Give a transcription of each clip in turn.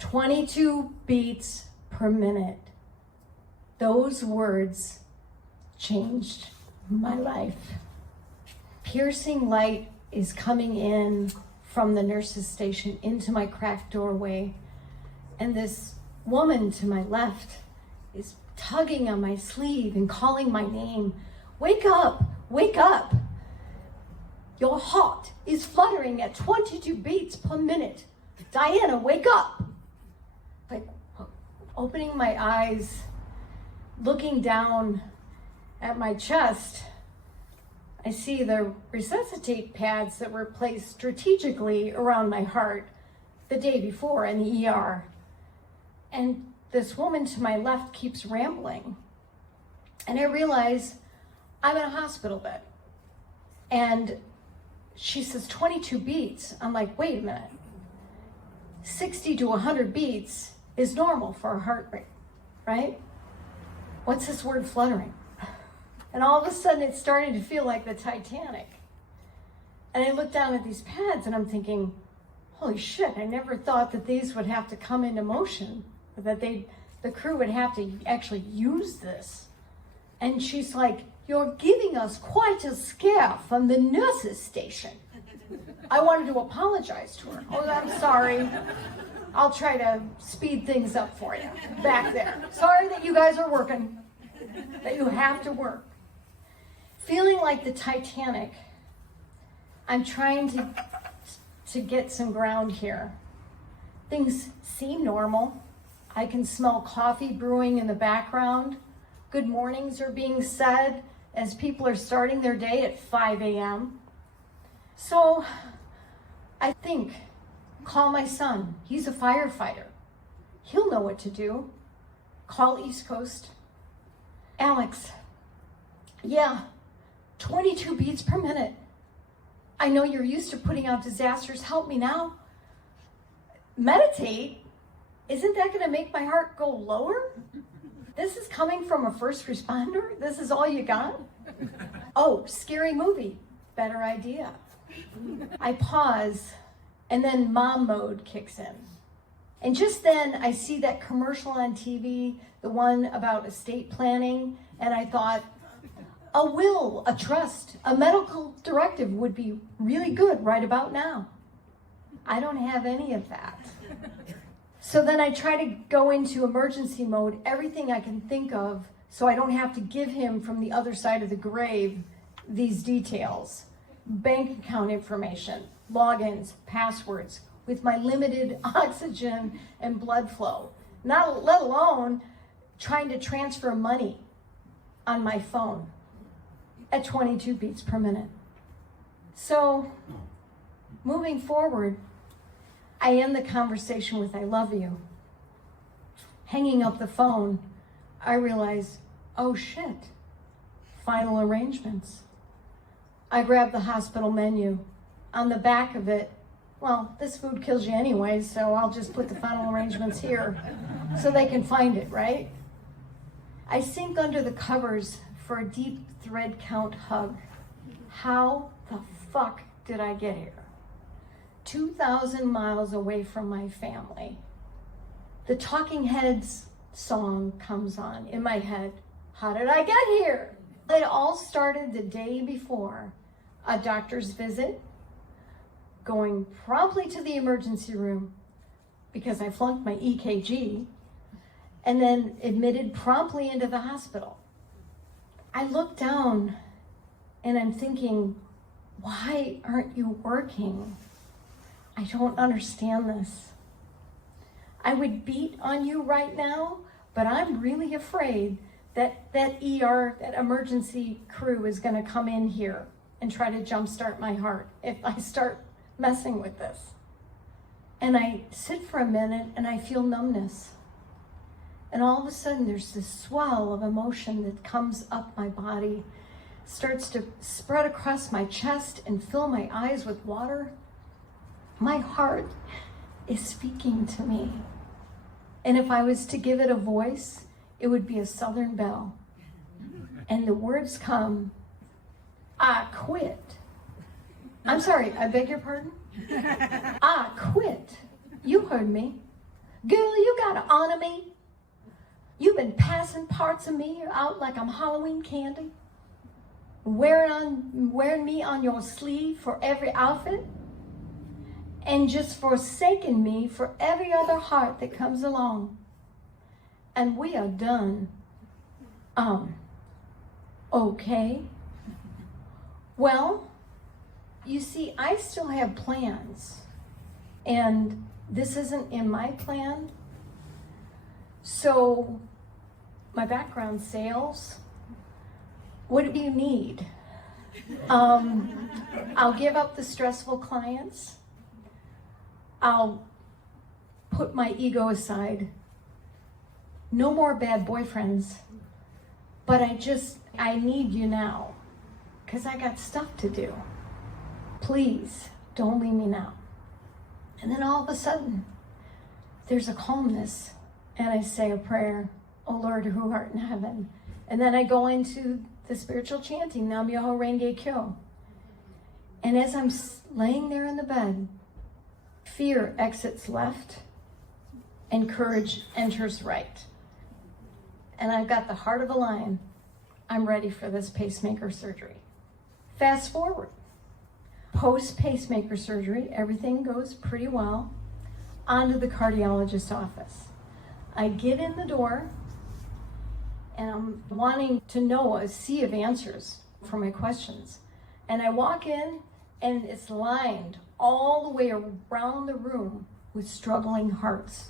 22 beats per minute. Those words changed my life. Piercing light is coming in from the nurse's station into my cracked doorway, and this woman to my left is tugging on my sleeve and calling my name. Wake up, wake up. Your heart is fluttering at 22 beats per minute. Diana, wake up. Like, opening my eyes, looking down at my chest, I see the resuscitate pads that were placed strategically around my heart the day before in the ER. And this woman to my left keeps rambling. And I realize I'm in a hospital bed. And she says 22 beats. I'm like, wait a minute. 60 to 100 beats is normal for a heart rate, right? What's this word fluttering? And all of a sudden it's starting to feel like the Titanic. And I look down at these pads and I'm thinking, holy shit, I never thought that these would have to come into motion, that the crew would have to actually use this. And she's like, you're giving us quite a scare from the nurse's station. I wanted to apologize to her. Oh, I'm sorry. I'll try to speed things up for you back there. Sorry that you guys are working, that you have to work. Feeling like the Titanic, I'm trying to get some ground here. Things seem normal. I can smell coffee brewing in the background. Good mornings are being said as people are starting their day at 5 a.m. So I think, call my son. He's a firefighter. He'll know what to do. Call East Coast. Alex, yeah, 22 beats per minute. I know you're used to putting out disasters. Help me now. Meditate? Isn't that going to make my heart go lower? This is coming from a first responder? This is all you got? Oh, scary movie. Better idea. I pause, and then mom mode kicks in. And just then, I see that commercial on TV, the one about estate planning, and I thought, a will, a trust, a medical directive would be really good right about now. I don't have any of that. So then I try to go into emergency mode, everything I can think of, so I don't have to give him from the other side of the grave these details. Bank account information, logins, passwords, with my limited oxygen and blood flow. Not let alone trying to transfer money on my phone at 22 beats per minute. So moving forward, I end the conversation with I love you. Hanging up the phone, I realize, oh shit, final arrangements. I grab the hospital menu. On the back of it, well, this food kills you anyway, so I'll just put the final arrangements here so they can find it, right? I sink under the covers for a deep thread count hug. How the fuck did I get here? 2,000 miles away from my family. The Talking Heads song comes on in my head. How did I get here? It all started the day before. A doctor's visit, going promptly to the emergency room because I flunked my EKG, and then admitted promptly into the hospital. I look down and I'm thinking, why aren't you working? I don't understand this. I would beat on you right now, but I'm really afraid that that emergency crew is gonna come in here and try to jumpstart my heart if I start messing with this. And I sit for a minute and I feel numbness. And all of a sudden there's this swell of emotion that comes up my body, starts to spread across my chest and fill my eyes with water. My heart is speaking to me. And if I was to give it a voice, it would be a Southern belle. And the words come, I quit. I'm sorry, I beg your pardon? I quit. You heard me. Girl, you gotta honor me. You've been passing parts of me out like I'm Halloween candy. Wearing me on your sleeve for every outfit. And just forsaking me for every other heart that comes along. And we are done. Okay. Well, you see, I still have plans. And this isn't in my plan. So, my background sales. What do you need? I'll give up the stressful clients. I'll put my ego aside. No more bad boyfriends. But I need you now. Because I got stuff to do. Please, don't leave me now. And then all of a sudden, there's a calmness. And I say a prayer, O Lord who art in heaven. And then I go into the spiritual chanting, Nam Myoho Renge Kyo. And as I'm laying there in the bed, fear exits left and courage enters right. And I've got the heart of a lion. I'm ready for this pacemaker surgery. Fast forward. Post-pacemaker surgery, everything goes pretty well. On to the cardiologist's office. I get in the door, and I'm wanting to know a sea of answers for my questions. And I walk in, and it's lined all the way around the room with struggling hearts.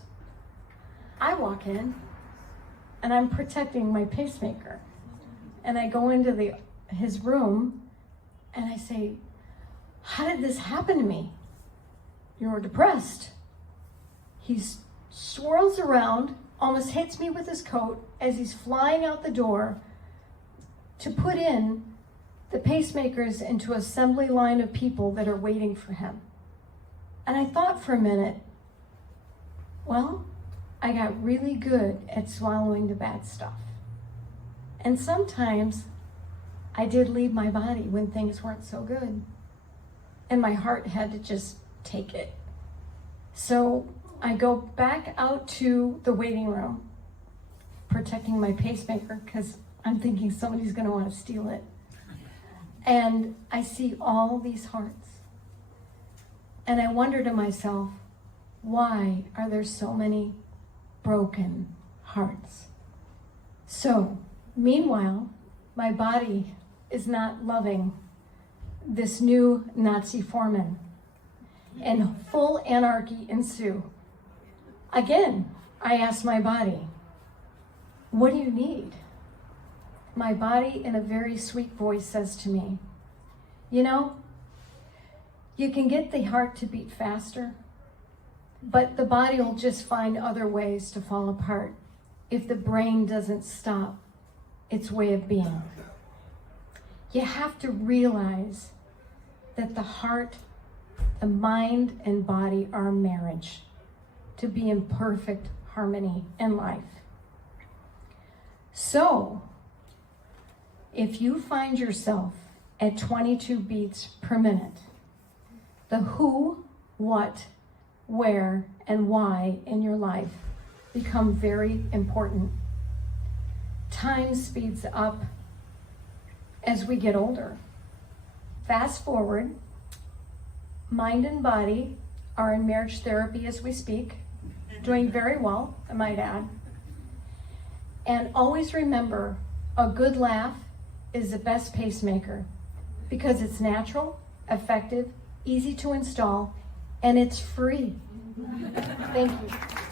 I walk in, and I'm protecting my pacemaker. And I go into his room, and I say, how did this happen to me? You're depressed. He swirls around, almost hits me with his coat as he's flying out the door to put in the pacemakers into an assembly line of people that are waiting for him. And I thought for a minute, well, I got really good at swallowing the bad stuff. And sometimes I did leave my body when things weren't so good. And my heart had to just take it. So I go back out to the waiting room, protecting my pacemaker because I'm thinking somebody's going to want to steal it. And I see all these hearts. And I wonder to myself, why are there so many broken hearts? So, meanwhile, my body is not loving this new Nazi foreman, and full anarchy ensue. Again, I ask my body, what do you need? My body, in a very sweet voice, says to me, you know, you can get the heart to beat faster, but the body will just find other ways to fall apart if the brain doesn't stop its way of being. You have to realize that the heart, the mind, and body are a marriage to be in perfect harmony in life. So, if you find yourself at 22 beats per minute, the who, what, where, and why in your life become very important. Time speeds up as we get older. Fast forward, mind and body are in marriage therapy as we speak, doing very well, I might add. And always remember, a good laugh is the best pacemaker because it's natural, effective, easy to install, and it's free. Thank you.